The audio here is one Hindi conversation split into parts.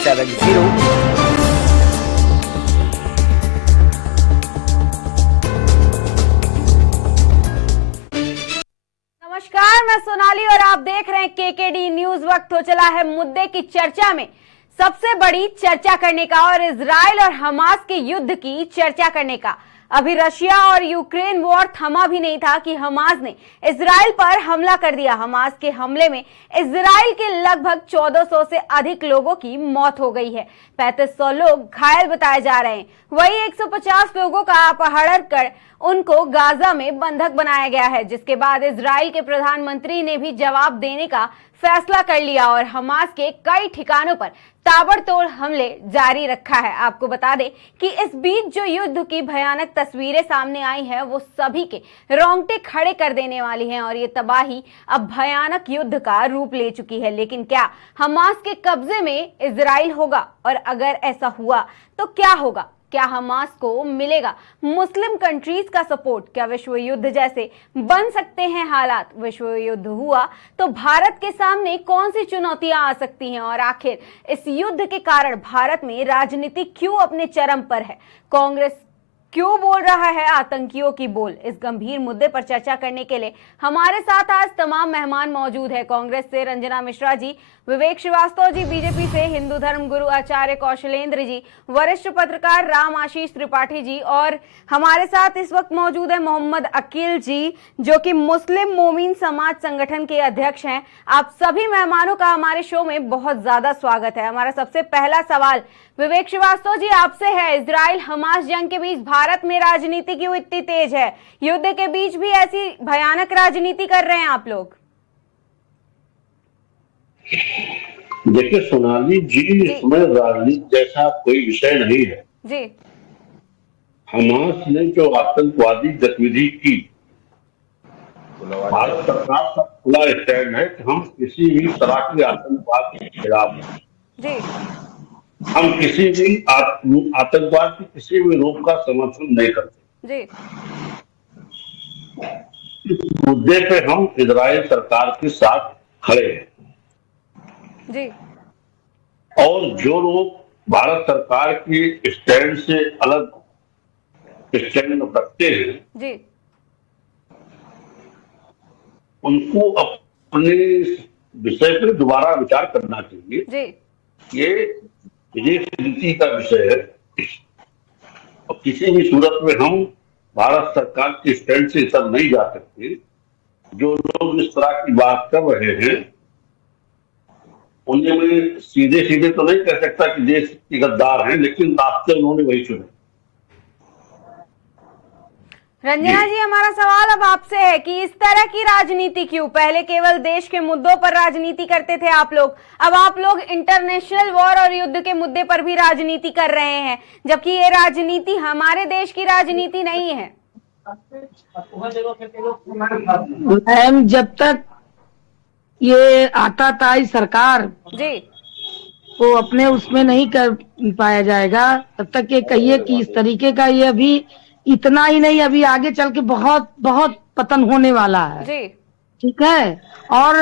नमस्कार, मैं सोनाली और आप देख रहे हैं केकेडी न्यूज। वक्त हो चला है मुद्दे की चर्चा में सबसे बड़ी चर्चा करने का और इजराइल और हमास के युद्ध की चर्चा करने का। अभी रशिया और यूक्रेन वॉर थमा भी नहीं था कि हमास ने इजराइल पर हमला कर दिया। हमास के हमले में इजराइल के लगभग 1400 से अधिक लोगों की मौत हो गई है। 3500 लोग घायल बताए जा रहे हैं। वही 150 लोगों का अपहरण कर उनको गाजा में बंधक बनाया गया है, जिसके बाद इजराइल के प्रधानमंत्री ने भी जवाब देने का फैसला कर लिया और हमास के कई ठिकानों पर ताबड़तोड़ हमले जारी रखा है। आपको बता दें कि इस बीच जो युद्ध की भयानक तस्वीरें सामने आई हैं वो सभी के रोंगटे खड़े कर देने वाली हैं और ये तबाही अब भयानक युद्ध का रूप ले चुकी है। लेकिन क्या हमास के कब्जे में इजराइल होगा? और अगर ऐसा हुआ तो क्या होगा? क्या हमास को मिलेगा मुस्लिम कंट्रीज का सपोर्ट? क्या विश्व युद्ध जैसे बन सकते हैं हालात? विश्व युद्ध हुआ तो भारत के सामने कौन सी चुनौतियां आ सकती हैं? और आखिर इस युद्ध के कारण भारत में राजनीति क्यों अपने चरम पर है? कांग्रेस क्यों बोल रहा है आतंकियों की बोल? इस गंभीर मुद्दे पर चर्चा करने के लिए हमारे साथ आज तमाम मेहमान मौजूद है। कांग्रेस से रंजना मिश्रा जी, विवेक श्रीवास्तव जी, बीजेपी से हिंदू धर्म गुरु आचार्य कौशलेंद्र जी, वरिष्ठ पत्रकार राम आशीष त्रिपाठी जी और हमारे साथ इस वक्त मौजूद है मोहम्मद अकील जी, जो कि मुस्लिम मोमिन समाज संगठन के अध्यक्ष हैं। आप सभी मेहमानों का हमारे शो में बहुत ज्यादा स्वागत है। हमारा सबसे पहला सवाल विवेक श्रीवास्तव जी आपसे है। इजराइल हमास जंग के बीच भारत में राजनीति क्यों इतनी तेज है? युद्ध के बीच भी ऐसी भयानक राजनीति कर रहे हैं आप लोग। देखिए सोनाली जी, इसमें राजनीति जैसा कोई विषय नहीं है जी। हमास ने जो आतंकवादी गतिविधि की, भारत सरकार का खुला स्टैंड है कि हम किसी भी तरह के आतंकवाद के खिलाफ हैं जी। हम किसी भी आतंकवाद की किसी भी रूप का समर्थन नहीं करते जी। इस मुद्दे पे हम इजराइल सरकार के साथ खड़े हैं जी। और जो लोग भारत सरकार की स्टैंड से अलग स्टैंड रखते हैं जी। उनको अपने विषय पर दोबारा विचार करना चाहिए। जी। ये विदेश नीति का विषय है और किसी भी सूरत में हम भारत सरकार के स्टैंड से सब नहीं जा सकते। जो लोग इस तरह की बात कर रहे हैं उन्हें मैं सीधे सीधे तो नहीं कह सकता कि देश के गद्दार हैं, लेकिन रास्ते उन्होंने वही चुने। रंजना जी, हमारा सवाल अब आपसे है कि इस तरह की राजनीति क्यों? पहले केवल देश के मुद्दों पर राजनीति करते थे आप लोग, अब आप लोग इंटरनेशनल वॉर और युद्ध के मुद्दे पर भी राजनीति कर रहे हैं, जबकि ये राजनीति हमारे देश की राजनीति नहीं है। मैम, जब तक ये आता था इस सरकार जी, वो अपने उसमें नहीं कर पाया जाएगा तब तक ये कहिए कि इस तरीके का ये अभी इतना ही नहीं, अभी आगे चल के बहुत बहुत पतन होने वाला है जी। ठीक है। और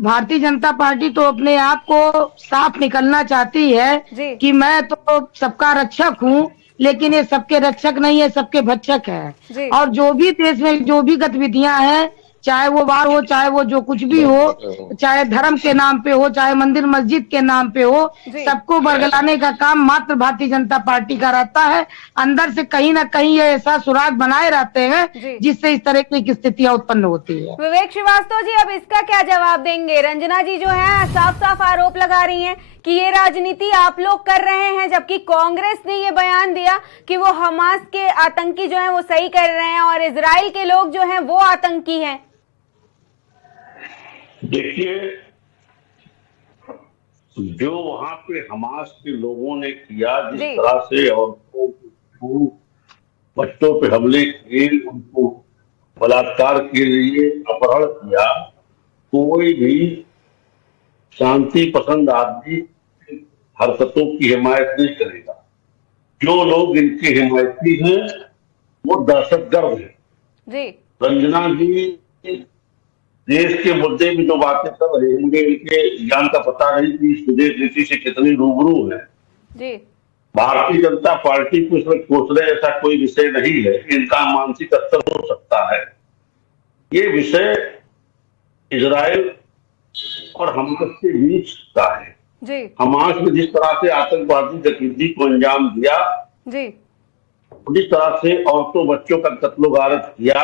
भारतीय जनता पार्टी तो अपने आप को साफ निकलना चाहती है कि मैं तो सबका रक्षक हूँ, लेकिन ये सबके रक्षक नहीं है, सबके भक्षक है। और जो भी देश में जो भी गतिविधियां हैं, चाहे वो वार हो, चाहे वो जो कुछ भी हो, चाहे धर्म के नाम पे हो, चाहे मंदिर मस्जिद के नाम पे हो, सबको बरगलाने का काम मात्र भारतीय जनता पार्टी का रहता है। अंदर से कहीं ना कहीं ये ऐसा सुराग बनाए रहते हैं जिससे इस तरह की स्थितियां उत्पन्न होती है। विवेक श्रीवास्तव जी, अब इसका क्या जवाब देंगे? रंजना जी जो है साफ साफ आरोप लगा रही हैं कि ये राजनीति आप लोग कर रहे हैं, जबकि कांग्रेस ने ये बयान दिया कि वो हमास के आतंकी जो हैं वो सही कर रहे हैं और इजराइल के लोग जो हैं वो आतंकी हैं। देखिए, जो वहां पे हमास के लोगों ने किया जिस तरह से औरतों को, बच्चों पे हमले किए, उनको बलात्कार के लिए अपहरण किया, कोई भी शांति पसंद आदमी हरकतों की हिमायत नहीं करेगा। जो लोग इनके हिमायती हैं वो दहशतगर्द हैं। रंजना जी देश के मुद्दे में जो बातें कर रहे हैं, मुझे इनके ज्ञान का पता नहीं कि इस विदेश नीति से कितनी रूबरू है। जी। भारतीय जनता पार्टी को इसमें कोसने ऐसा कोई विषय नहीं है, इनका मानसिक स्तर हो सकता है। ये विषय इजराइल और हमास के बीच का है। जी। हमास ने जिस तरह से आतंकवादी गतिविधि को अंजाम दिया, जी, जिस तरह से औरतों बच्चों का कत्लो गारत किया,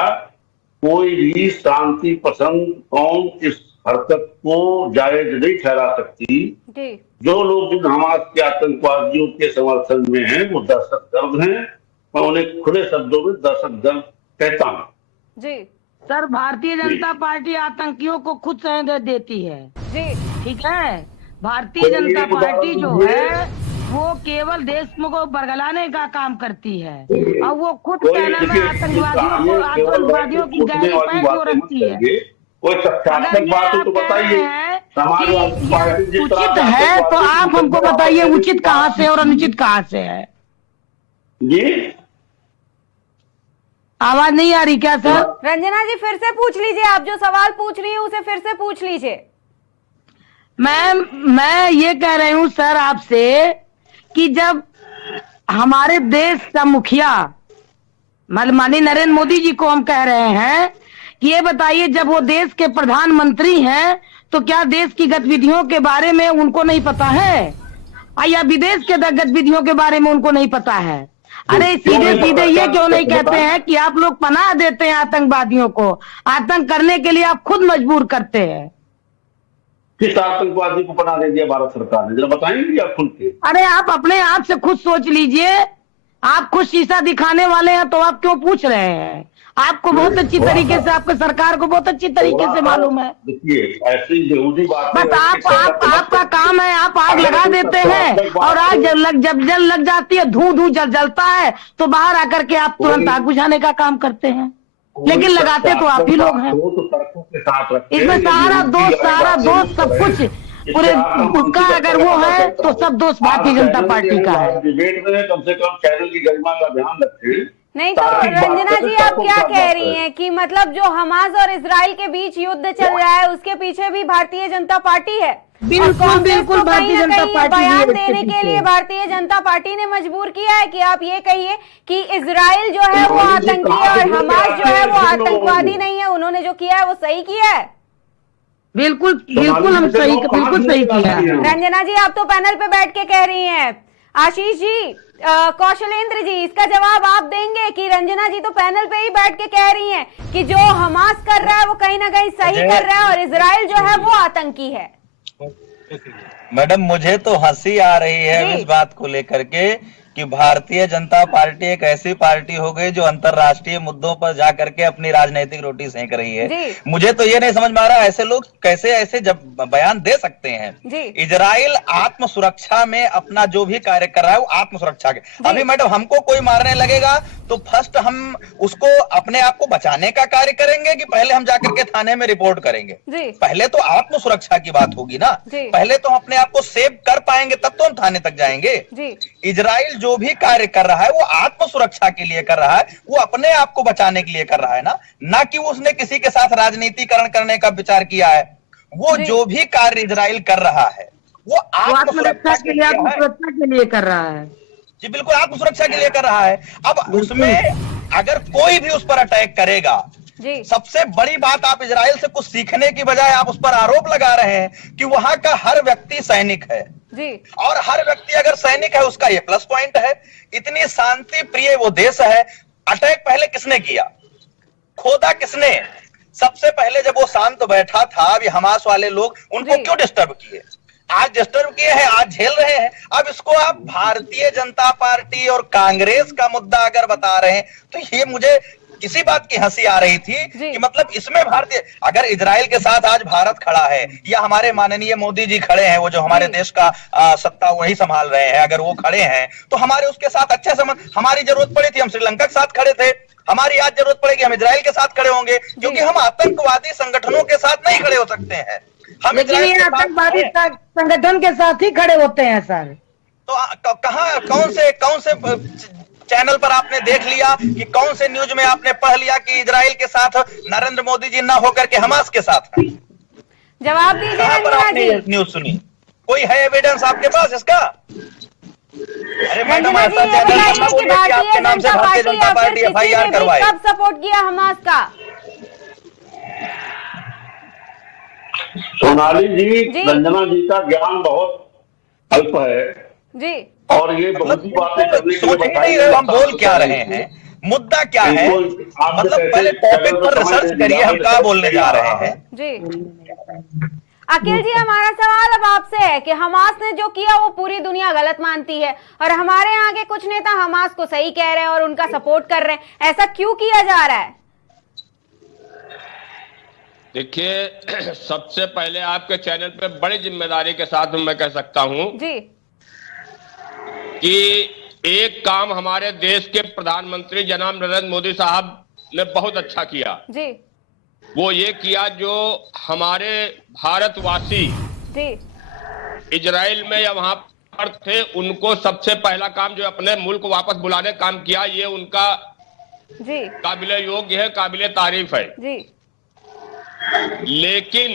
कोई भी शांति पसंद कौम इस हरकत को जायज नहीं ठहरा सकती। जी। जो लोग जिन हमास के आतंकवादियों के समर्थन में हैं वो दहशतगर्द हैं। मैं उन्हें खुले शब्दों में दहशतगर्द कहता हूँ। जी सर, भारतीय जनता पार्टी आतंकियों को खुद सहमत देती है। जी। ठीक है, भारतीय जनता पार्टी जो है वो केवल देशमुख को बरगलाने का काम करती है और वो खुद कहना में आतंकवादियों की गहरी पैठ हो रखती है। कोई तथ्यात्मक बात हो तो बताइए। समाजवादी पार्टी जिस तरह उचित है तो आप हमको बताइए उचित कहाँ से और अनुचित कहाँ से है। जी, आवाज नहीं आ रही क्या सर? रंजना जी फिर से पूछ लीजिए, आप जो सवाल पूछ रही हैं उसे फिर से पूछ लीजिए। मैं ये कह रही हूँ सर आपसे कि जब हमारे देश का मुखिया माननीय नरेंद्र मोदी जी को हम कह रहे हैं कि ये बताइए, जब वो देश के प्रधानमंत्री हैं तो क्या देश की गतिविधियों के बारे में उनको नहीं पता है, या विदेश के गतिविधियों के बारे में उनको नहीं पता है? अरे सीधे सीधे ये क्यों नहीं कहते हैं कि आप लोग पनाह देते हैं आतंकवादियों को, आतंक करने के लिए आप खुद मजबूर करते हैं? किस आतंकवादी को पनाह दे दिया भारत सरकार ने, जरा बताएंगे आप खुल के? अरे आप अपने आप से खुद सोच लीजिए, आप खुद शीशा दिखाने वाले हैं तो आप क्यों पूछ रहे हैं? आपको बहुत अच्छी तरीके से, आपके सरकार को बहुत अच्छी तरीके से मालूम है। देखिए, ऐसी बेहूदी बात बस आपका काम है, आप आग लगा देते हैं और आग जब जल लग जाती है, धू जलता है तो बाहर आकर के आप तुरंत आग बुझाने का काम करते हैं, लेकिन लगाते तो आप ही लोग हैं। इसमें सारा दोष सब कुछ पूरे उसका अगर वो है तो सब दोस्त भारतीय जनता पार्टी का है। डिबेट में कम से कम चैनल की गरिमा का ध्यान रखें। नहीं तो रंजना जी आप क्या कह रही हैं कि मतलब जो हमास और इजराइल के बीच युद्ध चल रहा है उसके पीछे भी भारतीय जनता पार्टी है? बिल्कुल भारतीय जनता पार्टी बयान देने के लिए भारतीय जनता पार्टी ने मजबूर किया है कि आप ये कहिए कि इजराइल जो है वो आतंकी और हमास जो है वो आतंकवादी नहीं है, उन्होंने जो किया है वो सही किया है। बिल्कुल हम सही, बिल्कुल सही किया। रंजना जी आप तो पैनल पे बैठ के कह रही हैं। आशीष जी, कौशलेंद्र जी, इसका जवाब आप देंगे कि रंजना जी तो पैनल पे ही बैठ के कह रही हैं कि जो हमास कर रहा है वो कहीं ना कहीं सही कर रहा है और इजराइल जो है वो आतंकी है। मैडम मुझे तो हंसी आ रही है इस बात को लेकर के कि भारतीय जनता पार्टी एक ऐसी पार्टी हो गई जो अंतर्राष्ट्रीय मुद्दों पर जाकर के अपनी राजनीतिक रोटी सेंक रही है। मुझे तो ये नहीं समझ में आ रहा ऐसे लोग कैसे ऐसे जब बयान दे सकते हैं। इजराइल आत्म सुरक्षा में अपना जो भी कार्य कर रहा है वो आत्म सुरक्षा के। अभी मैडम हमको कोई मारने लगेगा तो फर्स्ट हम उसको अपने आप को बचाने का कार्य करेंगे कि पहले हम जाकर के थाने में रिपोर्ट करेंगे? पहले तो आत्म सुरक्षा की बात होगी ना, पहले तो हम अपने आप को सेव कर पाएंगे तब तो हम थाने तक जाएंगे। इजराइल जो भी कार्य कर रहा है वो आत्म सुरक्षा के लिए कर रहा है, वो अपने आप को बचाने के लिए कर रहा है ना कि उसने किसी के साथ राजनीतिकरण करने का विचार किया है। वो जो भी कार्य इजराइल कर रहा है वो आत्म सुरक्षा के लिए कर रहा है। जी बिल्कुल, आत्म सुरक्षा के लिए कर रहा है। अब उसमें अगर कोई भी उस पर अटैक करेगा, सबसे बड़ी बात आप इजराइल से कुछ सीखने की बजाय आप उस पर आरोप लगा रहे हैं कि वहां का हर व्यक्ति सैनिक है और हर व्यक्ति अगर सैनिक है उसका ये प्लस पॉइंट है। इतनी शांति प्रिय वो देश है। अटैक पहले किसने किया, खोदा किसने? सबसे पहले जब वो शांत बैठा था, अभी हमास वाले लोग उनको क्यों डिस्टर्ब किए? आज डिस्टर्ब किए हैं, आज झेल रहे हैं। अब इसको आप भारतीय जनता पार्टी और कांग्रेस का मुद्दा अगर बता रहे हैं तो ये मुझे किसी बात की हंसी आ रही थी कि मतलब इसमें भारतीय, अगर इजराइल के साथ आज भारत खड़ा है या हमारे माननीय मोदी जी खड़े हैं, वो जो हमारे देश का सत्ता वही संभाल रहे हैं, अगर वो खड़े हैं तो हमारे उसके साथ अच्छे संबंध। हमारी जरूरत पड़ी थी हम श्रीलंका के साथ खड़े थे, हमारी आज जरूरत पड़ेगी हम इजराइल के साथ खड़े होंगे, क्योंकि हम आतंकवादी संगठनों के साथ नहीं खड़े हो सकते हैं। हम आतंकवादी संगठन के साथ ही खड़े होते हैं सर। तो कहाँ कौन से चैनल पर आपने देख लिया कि कौन से न्यूज में आपने पढ़ लिया कि इजराइल के साथ नरेंद्र मोदी जी ना होकर के हमास के साथ हैं? जवाब दीजिए कहां पर रंजना आपने जी। न्यूज सुनी? कोई है एविडेंस आपके पास इसका? अरे मैडम, रंजना जी, ऐसा ये चैनल बताइए करना कि बोले कि आपके नाम से भारतीय जनता या फिर पार्टी किसी FIR ने भी करवाए। कब सपोर्ट किया हमास का? सोनाली जी, जी। रंजना जी का ज्ञान बहुत अल्प है जी और ये बहुत सी बातें करने के लिए सोच ही बताई नहीं रहे हम बोल क्या रहे हैं, मुद्दा क्या है, इनको आप मतलब जैसे पहले टॉपिक चैनल पर पे रिसर्च समझ करिए, हम नहीं क्या बोलने जा रहे हैं। जी अखिल जी, हमारा सवाल अब आपसे है कि हमास ने जो किया वो पूरी दुनिया गलत मानती है और हमारे यहाँ के कुछ नेता हमास को सही कह रहे हैं और उनका सपोर्ट कर रहे हैं, ऐसा क्यों किया जा रहा है? देखिए, सबसे पहले आपके चैनल पे बड़ी जिम्मेदारी के साथ मैं कह सकता हूं जी कि एक काम हमारे देश के प्रधानमंत्री जनाब नरेंद्र मोदी साहब ने बहुत अच्छा किया। जी वो ये किया जो हमारे भारतवासी जी इजराइल में या वहां पर थे, उनको सबसे पहला काम जो अपने मुल्क वापस बुलाने काम किया, ये उनका जी काबिले योग्य है, काबिले तारीफ है। जी लेकिन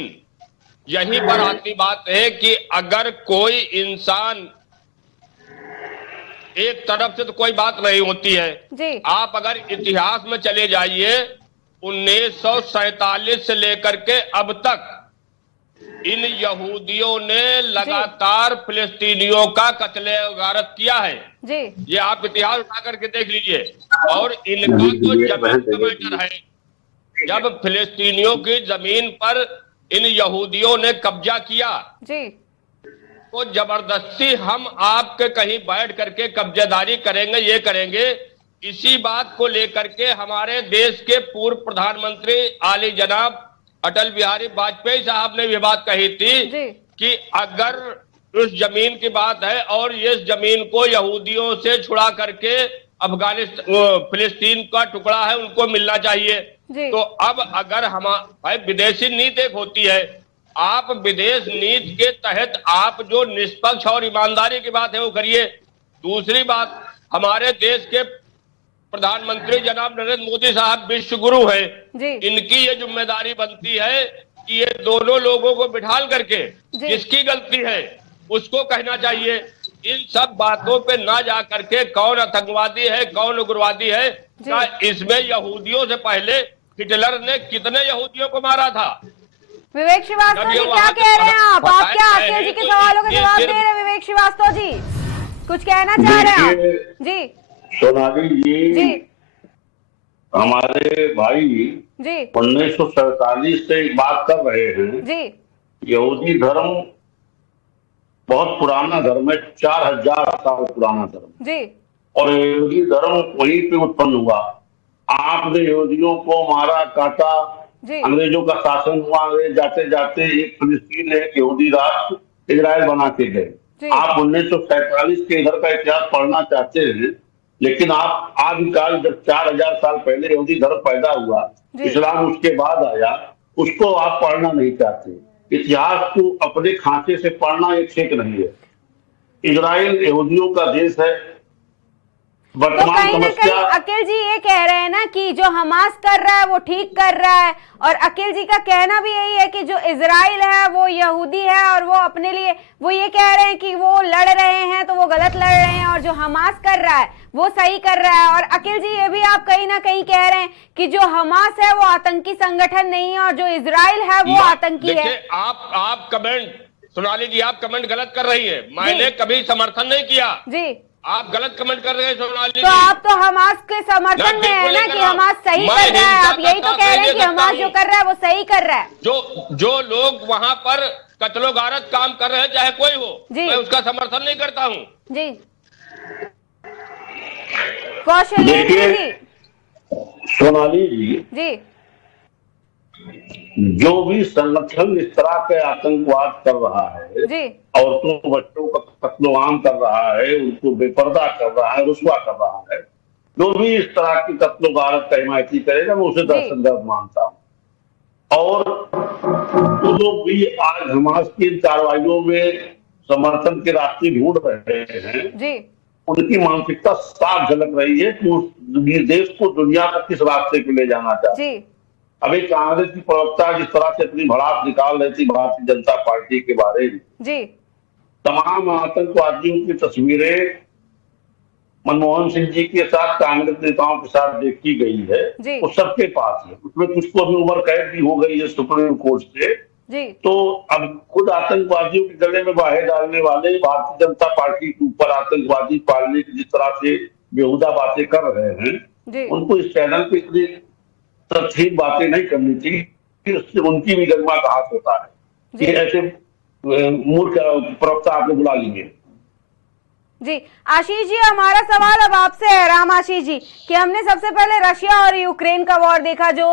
यहीं पर आती बात है कि अगर कोई इंसान एक तरफ से तो कोई बात नहीं होती है। जी आप अगर इतिहास में चले जाइए, 1947 से लेकर के अब तक इन यहूदियों ने लगातार फिलिस्तीनियों का कत्ले गारत किया है। जी ये आप इतिहास उठा करके देख लीजिए। और इनका तो जमीन का मैटर है, जब फिलिस्तीनियों की जमीन पर इन यहूदियों ने कब्जा किया जी तो जबरदस्ती हम आपके कहीं बैठ करके कब्जेदारी करेंगे, ये करेंगे। इसी बात को लेकर के हमारे देश के पूर्व प्रधानमंत्री आली जनाब अटल बिहारी वाजपेयी साहब ने भी बात कही थी जी कि अगर उस जमीन की बात है और इस जमीन को यहूदियों से छुड़ा करके अफगानिस्तान फिलिस्तीन का टुकड़ा है उनको मिलना चाहिए। जी। तो अब अगर हम भाई विदेशी नीति एक होती है, आप विदेश नीति के तहत आप जो निष्पक्ष और ईमानदारी की बात है वो करिए। दूसरी बात, हमारे देश के प्रधानमंत्री जनाब नरेंद्र मोदी साहब विश्व गुरु हैं, इनकी ये जिम्मेदारी बनती है कि ये दोनों लोगों को बिठाल करके जिसकी गलती है उसको कहना चाहिए। इन सब बातों पे ना जा करके कौन आतंकवादी है कौन उग्रवादी है, क्या इसमें यहूदियों से पहले हिटलर ने कितने यहूदियों को मारा था? विवेक श्रीवास्तव जी, क्या कह रहे हैं आप क्या अखिल जी के सवालों का जवाब दे रहे हैं? विवेक श्रीवास्तव जी कुछ कहना चाह रहे हैं आप? जी सोनाली जी, हमारे भाई जी 1947 से एक बात कर रहे हैं जी। यहूदी धर्म बहुत पुराना धर्म है, 4000 साल पुराना धर्म जी। और यहूदी धर्म वहीं पे उत्पन्न हुआ। आपने यहूदियों को मारा काटा, अंग्रेजों का शासन हुआ, अंग्रेज जाते जाते एक फिलिस्तीन एक यहूदी राष्ट्र इजराइल बना के गए। आप 1947 के इधर का इतिहास पढ़ना चाहते हैं, लेकिन आप आदिकाल जब 4000 साल पहले यहूदी धर्म पैदा हुआ, इस्लाम उसके बाद आया, उसको आप पढ़ना नहीं चाहते। इतिहास को अपने खांचे से पढ़ना एक ठीक नहीं है। इजराइल यहूदियों का देश है। तो कहीं ना कहीं अखिल जी ये कह रहे हैं ना कि जो हमास कर रहा है वो ठीक कर रहा है, और अखिल जी का कहना भी यही है कि जो इजराइल है वो यहूदी है और वो अपने लिए वो ये कह रहे हैं कि वो लड़ रहे हैं तो वो गलत लड़ रहे हैं और जो हमास कर रहा है वो सही कर रहा है। और अखिल जी ये भी आप कहीं ना कहीं कह रहे हैं कि जो हमास है वो आतंकी संगठन नहीं है और जो इजराइल है वो आतंकी है। आप कमेंट, सोनाली जी आप कमेंट गलत कर रही है, मैंने कभी समर्थन नहीं किया जी। आप गलत कमेंट कर रहे हैं सोनाली तो आप तो हमास के समर्थन में है ना कि हमास सही कर रहा है, आप यही तो कह रहे हैं कि हमास जो कर रहा है वो सही कर रहा है। जो लोग वहां पर कत्लो गारत काम कर रहे हैं चाहे कोई हो, मैं उसका समर्थन नहीं करता हूं जी। कौशलेंद्र जी, सोनाली जी, जो भी संगठन इस तरह के आतंकवाद कर रहा है जी, औरतों बच्चों का कत्लेआम कर रहा है, उनको बेपर्दा कर रहा है, रुस्वा कर रहा है, जो भी इस तरह की कत्लो गारत का हिमायती करेगा मैं उसे दहशतगर्द मानता हूँ। और वो लोग भी आज हमास की कार्रवाइयों में समर्थन के रास्ते ढूंढ रहे हैं जी। उनकी मानसिकता साफ झलक रही है कि उस देश को दुनिया में किस रास्ते पे ले जाना चाहते हैं। अभी कांग्रेस की प्रवक्ता जिस तरह से अपनी भड़ास निकाल रही थी भारतीय जनता पार्टी के बारे में, तमाम आतंकवादियों की तस्वीरें मनमोहन सिंह जी के साथ कांग्रेस नेताओं के साथ देखी गई है, वो सबके पास है। उसमें कुछ को अभी उम्र कैद भी हो गई है सुप्रीम कोर्ट से। तो अब खुद आतंकवादियों के गले में बाहे डालने वाले भारतीय जनता पार्टी के ऊपर आतंकवादी पालने की जिस तरह से बेहुदा बातें कर रहे हैं, उनको इस चैनल पे इतनी तथहीन बातें नहीं करनी चाहिए, उससे उनकी भी गरिमा का हाथ होता है। ये ऐसे मूर्ख प्रवक्ता आपने बुला लिए। जी आशीष जी, हमारा सवाल अब आपसे है राम आशीष जी, कि हमने सबसे पहले रशिया और यूक्रेन का वॉर देखा जो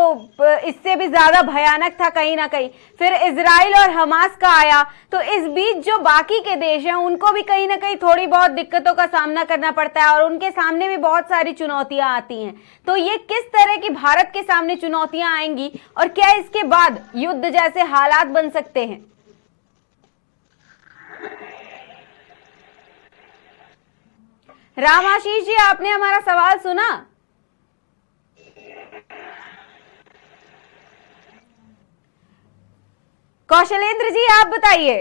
इससे भी ज्यादा भयानक था कहीं ना कहीं, फिर इजराइल और हमास का आया, तो इस बीच जो बाकी के देश हैं उनको भी कहीं ना कहीं थोड़ी बहुत दिक्कतों का सामना करना पड़ता है और उनके सामने भी बहुत सारी चुनौतियां आती हैं। तो ये किस तरह की भारत के सामने चुनौतियां आएंगी और क्या इसके बाद युद्ध जैसे हालात बन सकते हैं? राम आशीष जी, आपने हमारा सवाल सुना? कौशलेंद्र जी आप बताइए।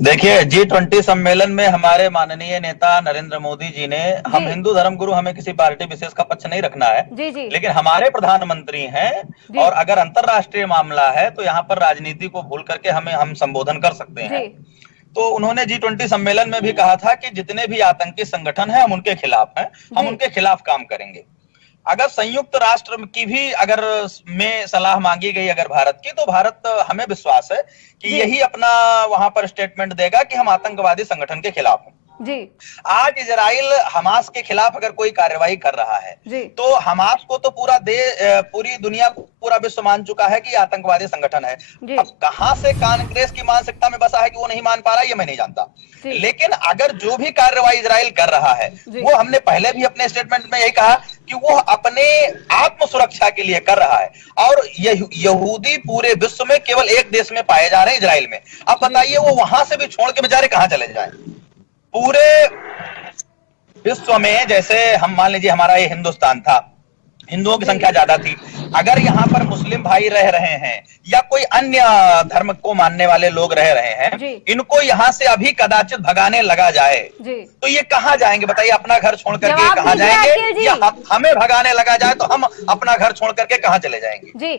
देखिए, G20 सम्मेलन में हमारे माननीय नेता नरेंद्र मोदी जी ने, हम हिंदू धर्म गुरु, हमें किसी पार्टी विशेष का पक्ष नहीं रखना है, लेकिन हमारे प्रधानमंत्री हैं और अगर अंतरराष्ट्रीय मामला है तो यहाँ पर राजनीति को भूल करके हम संबोधन कर सकते हैं। तो उन्होंने G20 सम्मेलन में भी कहा था कि जितने भी आतंकी संगठन हैं हम उनके खिलाफ हैं, हम उनके खिलाफ काम करेंगे। अगर संयुक्त राष्ट्र की भी अगर में सलाह मांगी गई अगर भारत की, तो भारत, हमें विश्वास है कि यही अपना वहां पर स्टेटमेंट देगा कि हम आतंकवादी संगठन के खिलाफ हैं। आज इजराइल हमास के खिलाफ अगर कोई कार्रवाई कर रहा है तो हमास को तो पूरी दुनिया, पूरा विश्व मान चुका है कि आतंकवादी संगठन है। अब कहां से कांग्रेस की मानसिकता में बसा है कि वो नहीं मान पा रहा, ये मैं नहीं जानता, लेकिन अगर जो भी कार्रवाई इजराइल कर रहा है वो, हमने पहले भी अपने स्टेटमेंट में यही कहा कि वो अपने आत्म सुरक्षा के लिए कर रहा है और यहूदी पूरे विश्व में केवल एक देश में पाए जा रहे हैं, इजराइल में। अब बताइए वो वहां से भी छोड़ के बेचारे कहां चले जाएं? पूरे विश्व में, जैसे हम मान लीजिए हमारा ये हिंदुस्तान था, हिंदुओं की संख्या ज्यादा थी, अगर यहाँ पर मुस्लिम भाई रह रहे हैं या कोई अन्य धर्म को मानने वाले लोग रह रहे हैं, इनको यहाँ से अभी कदाचित भगाने लगा जाए तो ये कहाँ जाएंगे बताइए? अपना घर छोड़ करके कहाँ जाएंगे? या हमें भगाने लगा जाए तो हम अपना घर छोड़ करके कहाँ चले जाएंगे?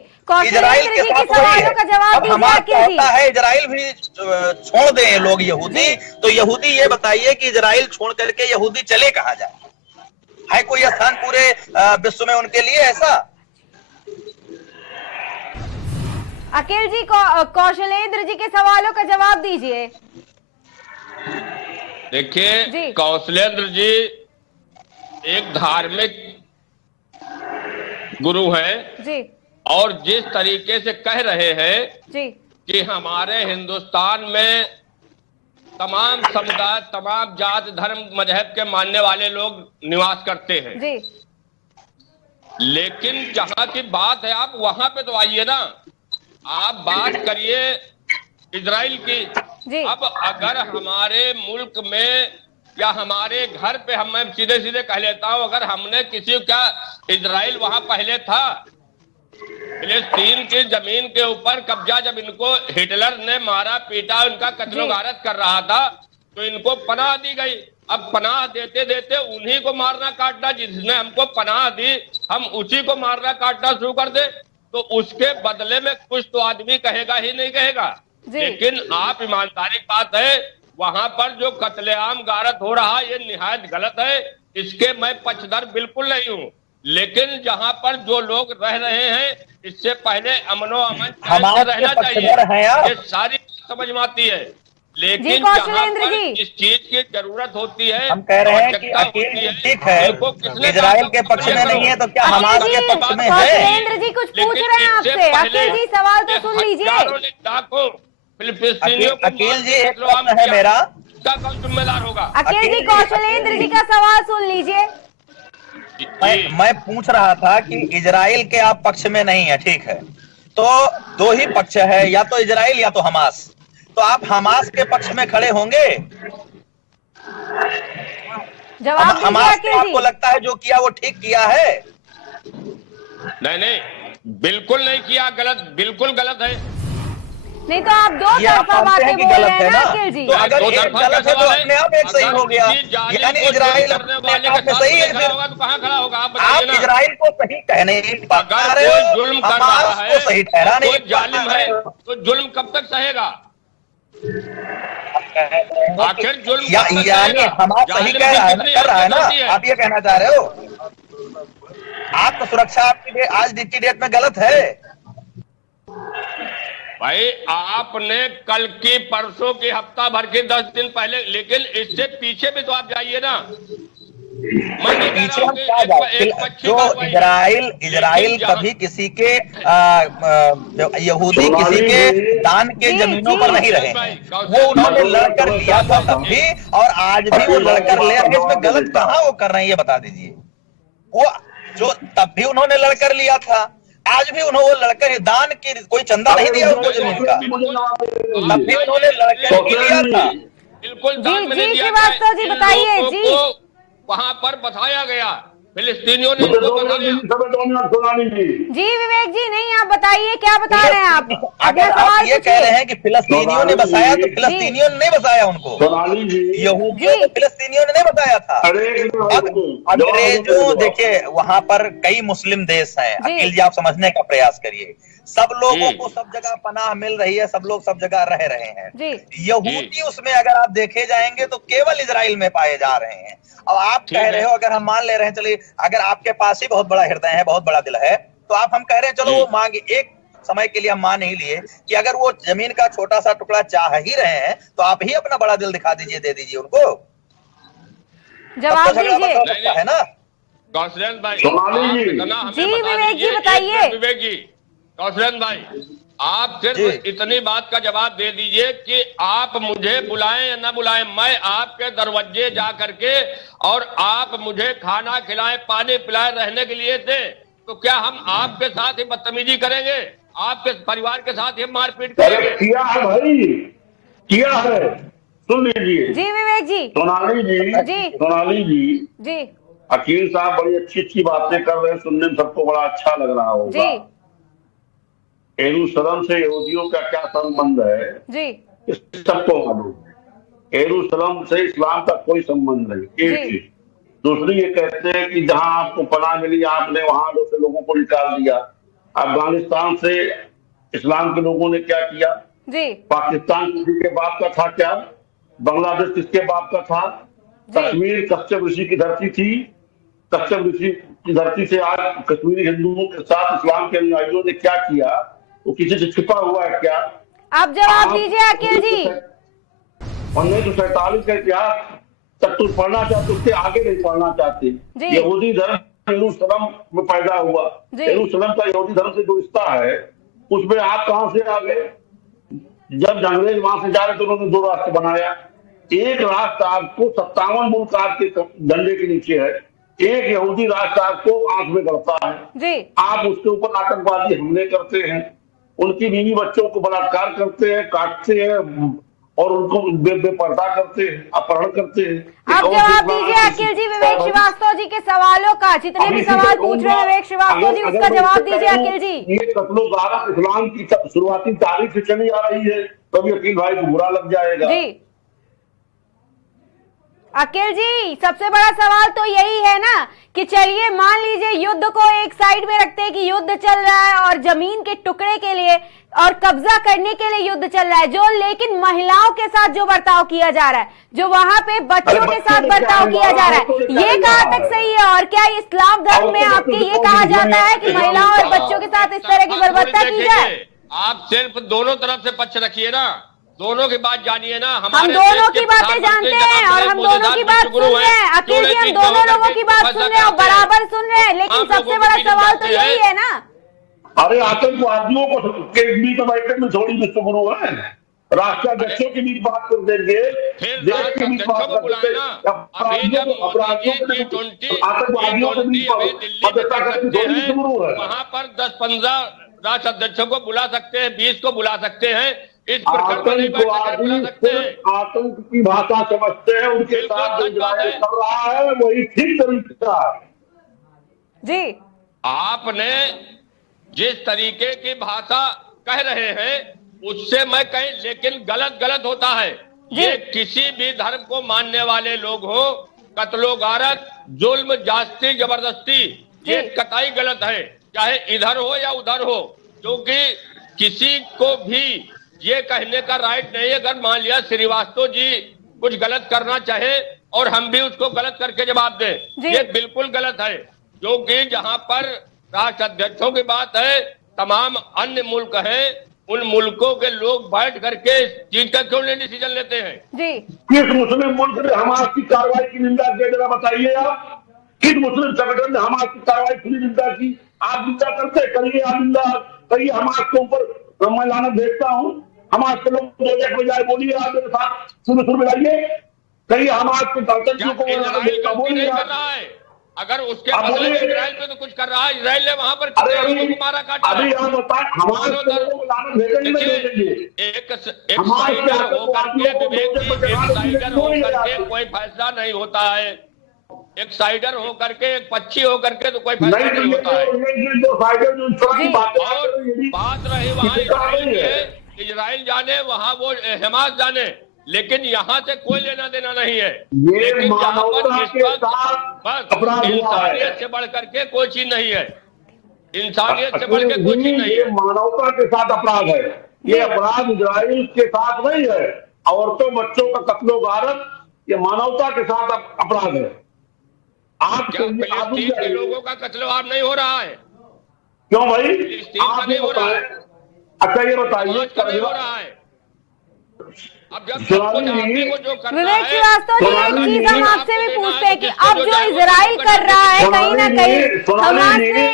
इजराइल के साथ वही है। अब हमारा कहता है इजराइल भी छोड़ दें लोग यहूदी, तो यहूदी ये बताइए कि इजराइल छोड़ करके यहूदी चले कहाँ जाए? है कोई स्थान पूरे विश्व में उनके लिए ऐसा? अखिल जी, कौशलेंद्र जी के सवालों का जवाब दीजिए। देखिए, कौशलेंद्र जी एक धार्मिक गुरु हैं और जिस तरीके से कह रहे हैं कि हमारे हिंदुस्तान में तमाम समुदाय, तमाम जात, धर्म, मजहब के मानने वाले लोग निवास करते हैं, लेकिन जहां की बात है आप वहां पे तो आइए ना, आप बात करिए इजराइल की। अब अगर हमारे मुल्क में या हमारे घर पे, मैं सीधे सीधे कह लेता हूं, अगर हमने किसी का, इजराइल वहां पहले था, फिलिस्तीन की जमीन के ऊपर कब्जा जब इनको हिटलर ने मारा पीटा, उनका कत्लो गारत कर रहा था, तो इनको पनाह दी गई। अब पनाह देते देते उन्हीं को मारना काटना, जिसने हमको पनाह दी हम उसी को मारना काटना शुरू कर दे, तो उसके बदले में कुछ तो आदमी कहेगा ही नहीं कहेगा। लेकिन आप ईमानदारी की बात है, वहां पर जो कत्लेआम गारत हो रहा ये निहायत गलत है, इसके मैं पक्षधर बिल्कुल नहीं हूँ, लेकिन जहां पर जो लोग रह रहे हैं इससे पहले अमनो अमन रहना चाहिए, ये सारी समझ में आती है। लेकिन जहां पर इस चीज की जरूरत होती है, हम कह रहे हैं कि अकेले ठीक है, इजराइल के पक्ष में नहीं है तो क्या हमास के पक्ष में है? कौशलेंद्र जी कुछ पूछ रहे हैं आपसे, अखिल जी सवाल तो सुन लीजिए। अखिल जी एक प्रश्न है मेरा, क्या कौन जिम्मेदार होगा? अखिल जी, कौशलेंद्र जी का सवाल सुन लीजिए। मैं पूछ रहा था कि इजराइल के आप पक्ष में नहीं है, ठीक है, तो दो ही पक्ष है, या तो इजराइल या तो हमास, तो आप हमास के पक्ष में खड़े होंगे? जवाब दीजिए हमास अकील को आपको जी। लगता है जो किया वो ठीक किया है? नहीं, बिल्कुल नहीं किया, गलत, बिल्कुल गलत है। नहीं तो आप दो ये आप तरफा मानते बातें हैं कि बोल गलत रहे है हैं ना ना? अकील जी। तो अगर दो एक तरफा गलत है तो सवाल अपने आप एक सही हो गया, यानी इजराइल करने अपने वाले आप के में साथ सही है। खड़ा फिर होगा तो कहाँ खड़ा होगा? आप बताइए आप ना। इजराइल को सही कह नहीं पा अगर रहे कोई हो, जुल्म कर रहा हमास है को सही ठहरा नहीं कोई पा जालिम रहे है हो। तो जुल्म कब तक सहेगा? आखिर जुल्म कब तक यानी सहेगा? हमास सही जालिम कह की रहा है, कितनी कर रहा है ना? हैसियत होती है? आप ये कहना चाह रहे हो आत्मसुरक्षा आपकी आज की डेट में गलत है? भाई आपने कल की, परसों की, हफ्ता भर के 10 दिन पहले, लेकिन इससे पीछे भी तो आप जाइए ना। मैं नहीं कह पीछे रहा हम हूं कि क्या जाए? एक पक्षी जो कार्रवाई है। इजराइल लेकिन जहां- कभी किसी के यहूदी किसी के दान के जी, जमीनों जी। पर नहीं रहे हैं। वो उन्होंने लड़कर लिया था तब भी, और आज भी वो लड़कर ले रहे हैं। इसमें गलत कहाँ वो कर रहे हैं ये बता दीजिए। वो जो तब भी उन्होंने लड़कर लिया था, आज भी उन्होंने वो लड़कर दान की, कोई चंदा नहीं दिया उनको जमीन का, तब भी उन्होंने लड़कर ही लिया था। बिल्कुल जी, दान में नहीं जी, दिया श्रीवास्तव जी, इन बताइए, लोगों जी। को वहां पर बताया गया, फिलिस्तीनियों ने इनको बताया। जी विवेक जी, नहीं आप बताइए, क्या बता रहे हैं आप? अपना अगर आप सवाल ये कह रहे पूछिए। हैं कि फिलिस्तीनियों ने बसाया, तो फिलिस्तीनियों ने नहीं बसाया उनको, यहूदियों को फिलिस्तीनियों ने नहीं बताया था। अब अंग्रेजों, देखिए वहां पर कई मुस्लिम देश हैं, अकील जी आप समझने का प्रयास करिए। सब लोगों को सब जगह पनाह मिल रही है, सब लोग सब जगह रह रहे हैं। यहूदी उसमें अगर आप देखे जाएंगे तो केवल इजराइल में पाए जा रहे हैं। अब आप कह रहे हो, अगर हम मान ले रहे हैं, चलिए अगर आपके पास ही बहुत बड़ा हृदय है, बहुत बड़ा दिल है, तो आप हम कह रहे हैं चलो वो मांगे, एक समय के लिए हम मान नहीं लिए कि अगर वो जमीन का छोटा सा टुकड़ा चाह ही रहे हैं तो आप ही अपना बड़ा दिल दिखा दीजिए, दे दीजिए उनको। जवाब दीजिए है ना कौशलेंद्र भाई? जी विवेक जी, बताइए। विवेक जी, कौशलेंद्र भाई, आप सिर्फ इतनी बात का जवाब दे दीजिए कि आप मुझे बुलाएं या ना बुलाएं, मैं आपके दरवाजे जा करके और आप मुझे खाना खिलाएं, पानी पिलाएं, रहने के लिए दें, तो क्या हम आपके साथ ही बदतमीजी करेंगे? आपके परिवार के साथ ही मारपीट करेंगे? किया है भाई, किया है। सुन लीजिए जी विवेक जी। सोनाली जी, अकील साहब बड़ी अच्छी अच्छी बातें कर रहे हैं, सुनने में सबको बड़ा अच्छा लग रहा होगा। यरूशलेम से यहूदियों का क्या संबंध है जी, सबको मालूम है। यरूशलेम से इस्लाम का कोई संबंध नहीं, एक चीज। दूसरी ये कहते हैं कि जहां आपको पनाह मिली आपने वहां से लोगों को निकाल दिया। अफगानिस्तान से इस्लाम के लोगों ने क्या किया जी? पाकिस्तान किसी के बाप का था क्या? बांग्लादेश किसके बाप का था? कश्मीर कश्यप ऋषि की धरती थी। कश्यप ऋषि की धरती से आज कश्मीरी हिंदुओं के साथ इस्लाम के अनुयायियों ने क्या किया? वो किसी से छिपा हुआ है क्या? आप जवाब दीजिए अकील जी। 1947 का इतिहास तक तो पढ़ना चाहते, उसके आगे नहीं पढ़ना चाहते। यहूदी धर्म यरूशलेम में पैदा हुआ, यरूशलेम का यहूदी धर्म से जो रिश्ता है उसमें आप कहां से आ गए? जब अंग्रेज वहां से जा रहे तो उन्होंने 2 राष्ट्र बनाया। एक राष्ट्र आपको 57 मुल्क आपके झंडे के नीचे है, एक यहूदी राष्ट्र आपको आंख में गड़ता है जी। आप उसके ऊपर आतंकवादी हमले करते हैं, उनकी बीवी बच्चों को बलात्कार करते हैं, काटते हैं और उनको बेपर्दा करते हैं, अपहरण करते हैं। आप जवाब दीजिए अकील जी विवेक श्रीवास्तव जी के सवालों का। जितने भी सवाल पूछ रहे हैं विवेक श्रीवास्तव जी, उसका जवाब दीजिए अकील जी। ये कत्लो गारत इस्लाम की शुरुआती तारीख से चली आ रही है, तभी अकील भाई को बुरा लग जाएगा जी। अकील जी, सबसे बड़ा सवाल तो यही है ना कि चलिए मान लीजिए युद्ध को एक साइड में रखते हैं कि युद्ध चल रहा है और जमीन के टुकड़े के लिए और कब्जा करने के लिए युद्ध चल रहा है, जो लेकिन महिलाओं के साथ जो बर्ताव किया जा रहा है, जो वहां पे बच्चों के साथ बर्ताव किया जा रहा है, ये कहाँ तक सही है? और क्या इस्लाम धर्म में आपके ये कहा जाता है कि महिलाओं और बच्चों के साथ इस तरह की बर्बरता की जाए? आप सिर्फ दोनों तरफ से पक्ष रखिए ना, दोनों की बात जानिए ना। हम दोनों की बातें जानते हैं और हम दोनों की बात सुन रहे हैं अकील जी, हम दोनों लोगों की बात सुन रहे हैं और बराबर सुन रहे हैं, लेकिन सबसे बड़ा सवाल तो यही है ना। अरे आतंकवादियों को के बीच बैठक में थोड़ी विश्वगुरु है, राष्ट्राध्यक्षों के बीच बात कर देंगे, देश के बीच बात कर देंगे, अपराधियों को आतंकवादियों के बीच मध्यस्थता करके थोड़ी विश्वगुरु है। वहां पर 10-15 राष्ट्र अध्यक्षों को बुला सकते हैं, 20 को बुला सकते हैं, इस प्रकरण में नहीं बैठ आतंकवादी सकते हैं। सिर्फ आतंक की भाषा समझते हैं, उनके बिल्कुल साथ जो सच बात इजराइल है। कर रहा है वही ठीक तरीका है। जी आपने जिस तरीके की भाषा कह रहे हैं उससे मैं कहीं, लेकिन गलत गलत होता है। ये किसी भी धर्म को मानने वाले लोग हो, कत्लो गारत, जुल्म, जास्ती, जबरदस्ती, ये कतई गलत है, चाहे इधर हो या उधर हो, क्योंकि किसी को भी ये कहने का राइट नहीं है। अगर मान लिया श्रीवास्तव जी कुछ गलत करना चाहे और हम भी उसको गलत करके जवाब दें, ये बिल्कुल गलत है। क्योंकि जहां पर राष्ट्र अध्यक्षों की बात है, तमाम अन्य मुल्क हैं, उन मुल्कों के लोग बैठ करके इस चीज का क्यों नहीं डिसीजन लेते हैं? जी किस मुस्लिम मुल्क ने हमास की कार्रवाई की निंदा की, जरा बताइए आप। किस मुस्लिम संगठन ने हमास की कार्रवाई की निंदा की? आप निंदा करते, करिए आप निंदा, करिए हमास के ऊपर। मैं लानत भेजता हूँ हमास के लोग, दो बजाय बोलिए आप मेरे साथ, सुर मिलाइए, करिए हमास के आतंकियों को बोलिए आप। अगर उसके बदले इजराइल पे तो कुछ कर रहा है, इजराइल ने वहां पर कितने लोगों को मारा काटा। अभी आप बताएं, हमास के लोगों को लानत भेजेंगे। एक साइडर होकर के, विवेक जी, एक साइडर होकर के कोई फैसला नहीं होता है। एक साइडर होकर के, एक पक्षी होकर के तो कोई फैसला नहीं होता है। और बात रही वहां इजराइल की है, इजराइल जाने, वहां वो हमास जाने, लेकिन यहाँ से कोई लेना देना नहीं है। लेकिन जहाँ पर बस इंसानियत से बढ़ करके कोई चीज नहीं है, इंसानियत से बढ़ के कोई चीज नहीं है। मानवता के साथ अपराध है, ये अपराध इजराइल के साथ नहीं है। औरतों बच्चों का कत्लो गारत, ये मानवता के साथ अपराध है। आप क्या फिलिस्तीन के लोगों का कत्लेआम नहीं हो रहा है? क्यों भाई? फिलिस्तीन का नहीं हो रहा है। अच्छा ये बताइए, नहीं हो रहा है। अब जब विवेक श्रीवास्तव जी, एक चीज हम आपसे भी पूछते हैं कि अब जो इजराइल कर रहा है कहीं ना कहीं हमास ने,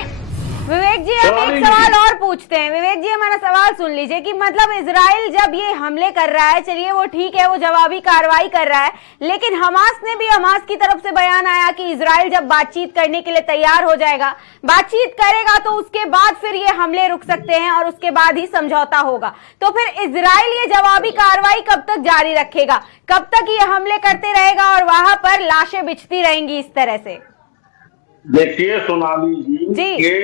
विवेक जी हम एक सवाल और पूछते हैं। विवेक जी हमारा सवाल सुन लीजिए कि मतलब इजराइल जब ये हमले कर रहा है, चलिए वो ठीक है, वो जवाबी कार्रवाई कर रहा है, लेकिन हमास ने भी, हमास की तरफ से बयान आया कि इजराइल जब बातचीत करने के लिए तैयार हो जाएगा, बातचीत करेगा तो उसके बाद फिर ये हमले रुक सकते हैं और उसके बाद ही समझौता होगा। तो फिर इजराइल ये जवाबी कार्रवाई कब तक जारी रखेगा? कब तक ये हमले करते रहेगा और वहां पर लाशें बिछती रहेंगी इस तरह से? देखिए सोनाली जी, ये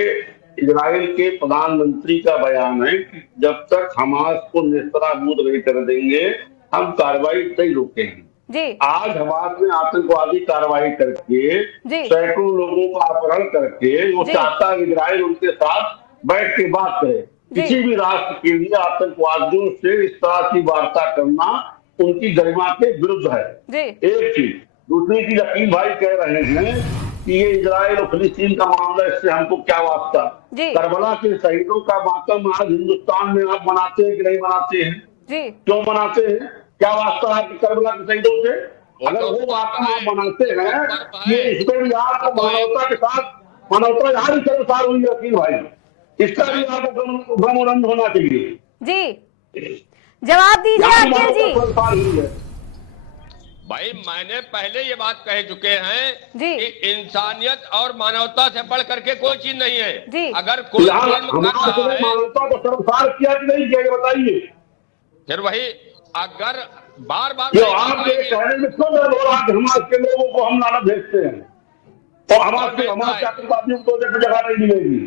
इजराइल के प्रधानमंत्री का बयान है कि जब तक हमास को निस्तारभूत नहीं कर देंगे हम कार्रवाई नहीं रोकेंगे। जी आज हमास ने आतंकवादी कार्रवाई करके सैकड़ों लोगों का अपहरण करके, वो चाहता है इजराइल उनके साथ बैठ के बात करे। किसी भी राष्ट्र के लिए आतंकवादियों से इस तरह की वार्ता करना उनकी गरिमा के विरुद्ध है। एक चीज। दूसरी चीज, अकील भाई कह रहे हैं कि ये इजराइल और फिलिस्तीन का मामला, इससे हमको क्या वास्ता? करबला के शहीदों का मातम आज हिंदुस्तान में आप मनाते हैं कि नहीं मनाते हैं? क्यों मनाते हैं? क्या वास्ता है कि करबला के शहीदों से? अगर वो वास्ता आप मनाते हैं, ये इसमें भी आपको मानवता के साथ, मानवता यहाँ भी सर्वसार हुई है अकील भाई, इसका भी आपको भ्रमोरंध होना चाहिए। जी जवाब दीजिए अकील जी। भाई मैंने पहले ये बात कह चुके हैं कि इंसानियत और मानवता से बढ़ करके कोई चीज नहीं है। अगर कोई मानवता को सर्वसार किया कि नहीं किया, बताइए। फिर वही अगर बार बार कहने में क्यों डर हो रहा है? हमारे के लोगों को हम लाना भेजते हैं तो हमारे आतंकवादियों को जगह नहीं मिलेगी।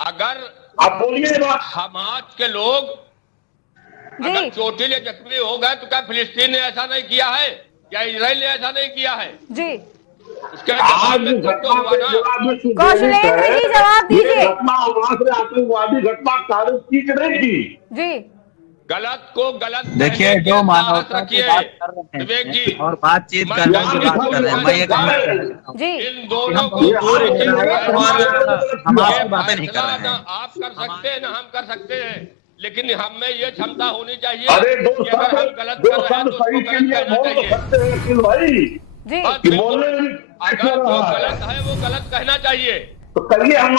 अगर आप बोलिए बात, हमास के लोग अगर चोटिल या जख्मी हो गए तो क्या फिलिस्तीन ने ऐसा नहीं किया है? क्या इजराइल ने ऐसा नहीं किया है? उसके कौशलेंद्र जी जवाब दीजिए। आतंकवादी घटना खारिज की कि नहीं की? गलत को गलत। देखिए, जो मानवता की बात कर रहे हैं विवेक जी और बातचीत करने की बात कर रहे हैं, मैं ये कहना चाहता हूं इन दोनों को हमास की बातें नहीं कर रहे हैं। आप कर सकते हैं ना, हम कर सकते हैं, लेकिन हमें ये क्षमता होनी चाहिए। अरे दो शब्द सही के लिए बोल सकते हैं भाई। अगर जो गलत है वो गलत कहना चाहिए। तो करिए हम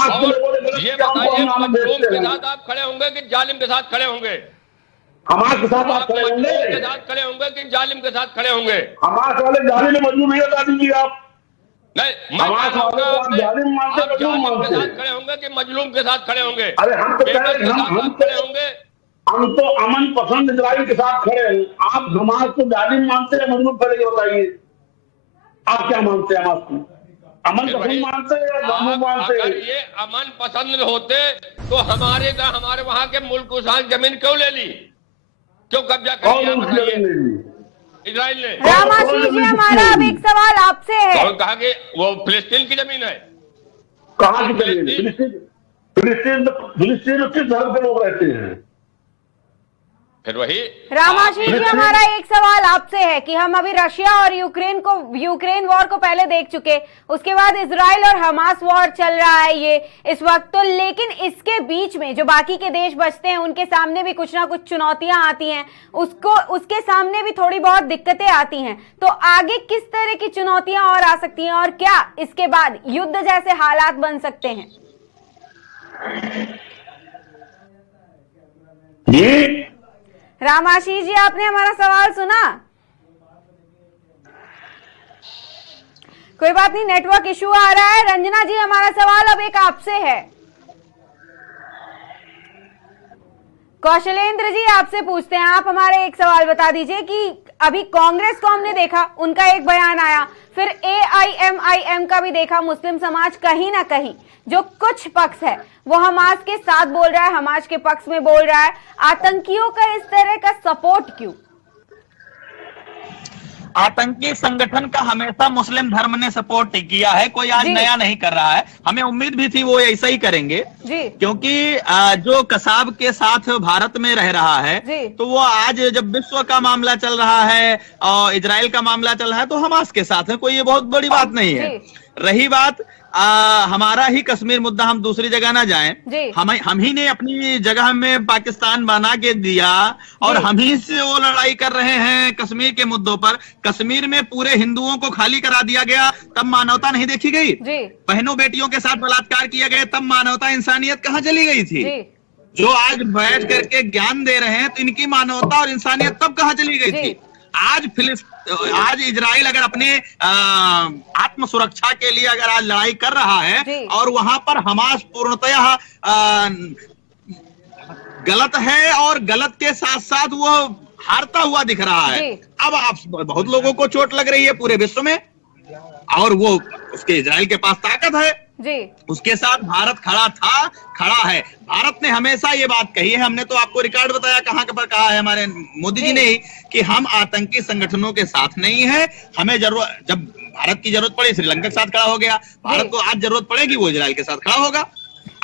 ये बताइए, मजलूम के साथ आप खड़े होंगे कि जालिम के साथ खड़े होंगे? हमास के साथ आप मजलूम के साथ खड़े होंगे कि जालिम के साथ खड़े होंगे? हमास वाले जालिम में मजलूम ही बता दीजिए आप। नहीं, आप जालिम के साथ खड़े होंगे कि मजलूम के साथ खड़े होंगे? अरे हम तो खड़े होंगे हम तो अमन पसंद इजराइल के साथ खड़े हैं। आप हमास को जालिम मानते हैं, मजलूम खड़े बताइए, आप क्या मानते हैं हमास को? अमन पसंद मानते हैं या मजलूम मानते हैं? अगर ये अमन पसंद होते तो हमारे वहां के मुल्क उसान जमीन क्यों ले ली, क्यों कब्जा कर लिया इजराइल ने? रामाशीष जी, हमारा अब एक सवाल आपसे है। कौन कहा कि वो फिलिस्तीन की जमीन है? कहाँ की जमीन? फिलिस्तीन में किस धर्म के लोग रहते हैं? फिर वही रामाशीष जी, हमारा एक सवाल आपसे है कि हम अभी रशिया और यूक्रेन वॉर को पहले देख चुके, उसके बाद इजराइल और हमास वॉर चल रहा है ये इस वक्त तो, लेकिन इसके बीच में जो बाकी के देश बचते हैं उनके सामने भी कुछ ना कुछ चुनौतियां आती हैं, उसके सामने भी थोड़ी बहुत दिक्कतें आती हैं। तो आगे किस तरह की चुनौतियां और आ सकती हैं और क्या इसके बाद युद्ध जैसे हालात बन सकते हैं? रामाशीष जी, आपने हमारा सवाल सुना? कोई बात नहीं, नेटवर्क इशू आ रहा है। रंजना जी, हमारा सवाल अब एक आपसे है। कौशलेंद्र जी, आपसे पूछते हैं, आप हमारे एक सवाल बता दीजिए कि अभी कांग्रेस को हमने देखा, उनका एक बयान आया, फिर AIMIM का भी देखा, मुस्लिम समाज कहीं ना कहीं जो कुछ पक्ष है वो हमास के साथ बोल रहा है, हमास के पक्ष में बोल रहा है। आतंकियों का इस तरह का सपोर्ट क्यों? आतंकी संगठन का हमेशा मुस्लिम धर्म ने सपोर्ट किया है, कोई आज नया नहीं कर रहा है। हमें उम्मीद भी थी वो ऐसा ही करेंगे जी। क्योंकि जो कसाब के साथ भारत में रह रहा है तो वो आज जब विश्व का मामला चल रहा है और इजराइल का मामला चल रहा है तो हमास के साथ है, कोई ये बहुत बड़ी बात नहीं है। रही बात हमारा ही कश्मीर मुद्दा, हम दूसरी जगह ना जाएं, हम ही ने अपनी जगह में पाकिस्तान बना के दिया और हम ही से वो लड़ाई कर रहे हैं कश्मीर के मुद्दों पर। कश्मीर में पूरे हिंदुओं को खाली करा दिया गया, तब मानवता नहीं देखी गई? बहनों बेटियों के साथ बलात्कार किया गया, तब मानवता इंसानियत कहाँ चली गई थी? जो आज बैठ करके ज्ञान दे रहे हैं तो इनकी मानवता और इंसानियत तब कहाँ चली गई थी? आज इजराइल अगर अपने आत्म सुरक्षा के लिए अगर आज लड़ाई कर रहा है और वहां पर हमास पूर्णतः गलत है और गलत के साथ साथ वो हारता हुआ दिख रहा है। अब आप बहुत लोगों को चोट लग रही है पूरे विश्व में और वो उसके इजराइल के पास ताकत है जी। उसके साथ भारत खड़ा है। भारत ने हमेशा ये बात कही है, हमने तो आपको रिकॉर्ड बताया कहाँ पर कहा है हमारे मोदी जी ने ही, कि हम आतंकी संगठनों के साथ नहीं है। हमें जरूरत, जब भारत की जरूरत पड़ी श्रीलंका के साथ खड़ा हो गया, भारत को आज जरूरत पड़ेगी वो इजराइल के साथ खड़ा होगा।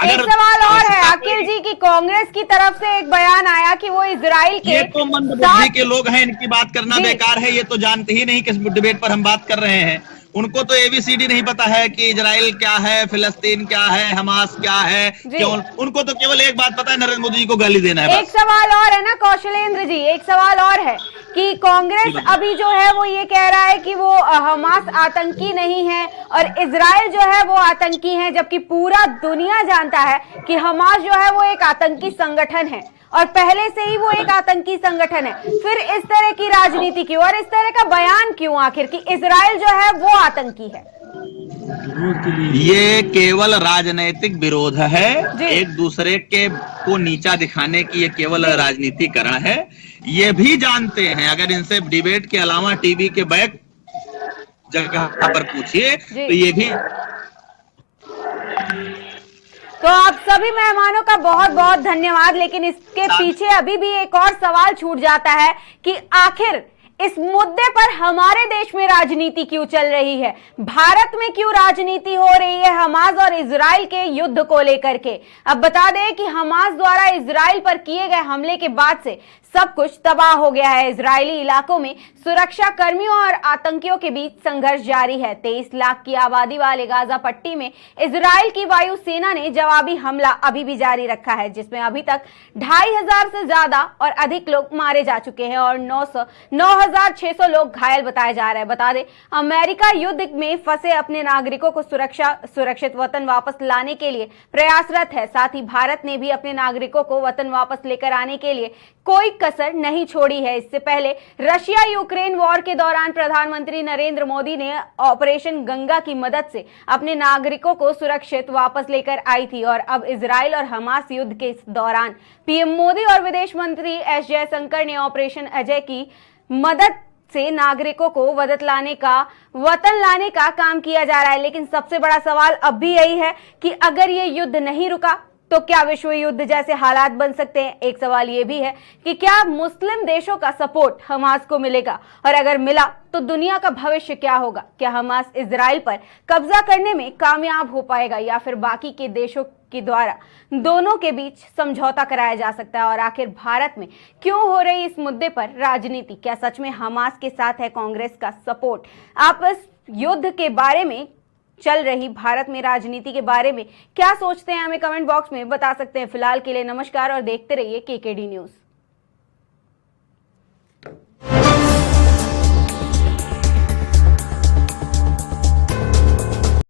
एक सवाल और है अखिल जी की कांग्रेस की तरफ से एक बयान आया कि वो इजराइल के, ये तो मंदबुद्धि के लोग हैं, इनकी बात करना बेकार है। ये तो जानते ही नहीं किस डिबेट पर हम बात कर रहे हैं। उनको तो ABCD नहीं पता है कि इजराइल क्या है, फिलिस्तीन क्या है, हमास क्या है। उनको तो केवल एक बात पता है, नरेंद्र मोदी जी को गाली देना है। एक सवाल और है ना कौशलेंद्र जी, एक सवाल और है कि कांग्रेस अभी जो है वो ये कह रहा है कि वो हमास आतंकी नहीं है और इजराइल जो है वो आतंकी है, जबकि पूरा दुनिया जानता है कि हमास जो है वो एक आतंकी संगठन है और पहले से ही वो एक आतंकी संगठन है। फिर इस तरह की राजनीति क्यों और इस तरह का बयान क्यों आखिर कि इजराइल जो है वो आतंकी है? ये केवल राजनीतिक विरोध है, एक दूसरे के को नीचा दिखाने की ये केवल राजनीतिकरण है। ये भी जानते हैं, अगर इनसे डिबेट के अलावा टीवी के बैक जगह पर पूछिए तो ये भी। तो आप सभी मेहमानों का बहुत बहुत धन्यवाद, लेकिन इसके पीछे अभी भी एक और सवाल छूट जाता है कि आखिर इस मुद्दे पर हमारे देश में राजनीति क्यों चल रही है, भारत में क्यों राजनीति हो रही है हमास और इजराइल के युद्ध को लेकर के। अब बता दें कि हमास द्वारा इजराइल पर किए गए हमले के बाद से सब कुछ तबाह हो गया है। इजरायली इलाकों में सुरक्षा कर्मियों और आतंकियों के बीच संघर्ष जारी है। 23 लाख की आबादी वाले गाजा पट्टी में इजराइल की वायुसेना ने जवाबी हमला अभी भी जारी रखा है, जिसमें अभी तक 2500 से ज्यादा और अधिक लोग मारे जा चुके हैं और 9,600 लोग घायल बताए जा रहे हैं। बता दें, अमेरिका युद्ध में फंसे अपने नागरिकों को सुरक्षित वतन वापस लाने के लिए प्रयासरत है। साथ ही भारत ने भी अपने नागरिकों को वतन वापस लेकर आने के लिए कोई कसर नहीं छोड़ी है। इससे पहले रशिया यूक्रेन वॉर के दौरान प्रधानमंत्री नरेंद्र मोदी ने ऑपरेशन गंगा की मदद से अपने नागरिकों को सुरक्षित वापस लेकर आई थी और अब इजराइल और हमास युद्ध के इस दौरान पीएम मोदी और विदेश मंत्री एस जयशंकर ने ऑपरेशन अजय की मदद से नागरिकों को वतन लाने का काम किया जा रहा है। लेकिन सबसे बड़ा सवाल अब भी यही है कि अगर ये युद्ध नहीं रुका तो क्या विश्व युद्ध जैसे हालात बन सकते हैं। एक सवाल ये भी है कि क्या मुस्लिम देशों का सपोर्ट हमास को मिलेगा, और अगर मिला तो दुनिया का भविष्य क्या होगा। क्या हमास इजराइल पर कब्जा करने में कामयाब हो पाएगा या फिर बाकी के देशों के द्वारा दोनों के बीच समझौता कराया जा सकता है। और आखिर भारत में क्यों हो रही इस मुद्दे पर राजनीति, क्या सच में हमास के साथ है कांग्रेस का सपोर्ट। आप इस युद्ध के बारे में, चल रही भारत में राजनीति के बारे में क्या सोचते हैं, हमें कमेंट बॉक्स में बता सकते हैं। फिलहाल के लिए नमस्कार और देखते रहिए केकेडी न्यूज।